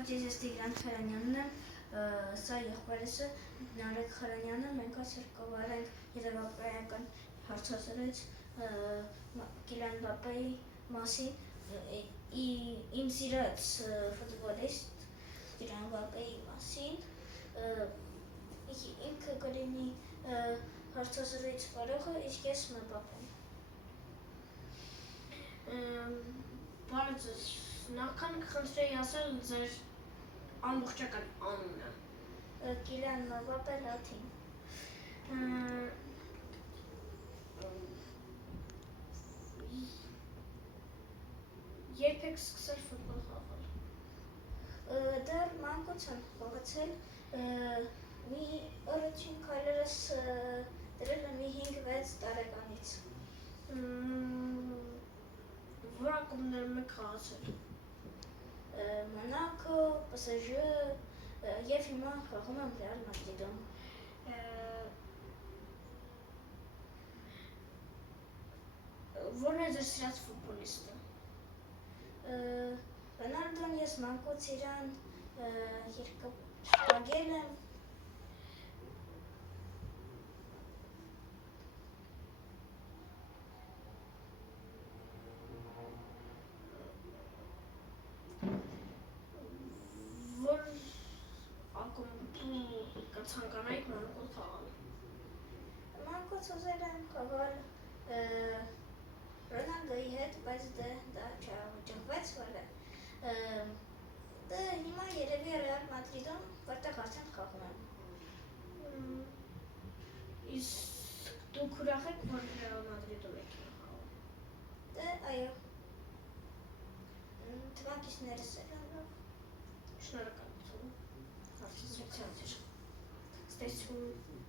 Բարև ես Տիգրան Խարանյանն եմ, սա եղբայրս է Նարեկ Խարանյանը, մենք այսօր կվարենք երևակայական հարցազրույց Կիլիան Մբապպեի մասին, իմ սիրած ֆուտբոլիստ Կիլիան Մբապպեի մասին, ինքը կլինի հարցազրույց բարողը, իսկ ես Մբապպեն։ Բարև ձեզ, նախքան կխնդրեի ասել ձեր ամբողջական անունը։ Կիլիան Մբապպե Լաթին։ Երբ եք սկսել ֆուտբոլ խաղալ։ Դեռ մանկուց եմ խաղացել, մի առաջին քայլերս դրել եմ մի 5-6 տարեկանից։ Որ ակումբներում եք խաղացել։ Մոնակո, PSG և հիմա խաղում եմ Ռեալ Մադրիդում։ Որն է ձեր սիրած ֆուտբոլիստը։ Ռոնալդոն, ես մանկուց իրան երկպագել եմ։ Որ ակումբում կցանկանայիք մանկուց խաղալ։ Մանկուց ուզել եմ խաղալ Ռոնալդոյի հետ, բայց դա չհաջողվեց, հիմա երևի Ռեալ Մադրիդում, որտեղ արդեն խաղում եմ։ Իսկ դուք ուրախ եք, որ Ռեալ Մադրիդում եք խաղում։ Այո, թվակիցներս էլ են ուրախ։ Շնորհակալություն։ Հարցազրույցի համար։ Ստեսություն։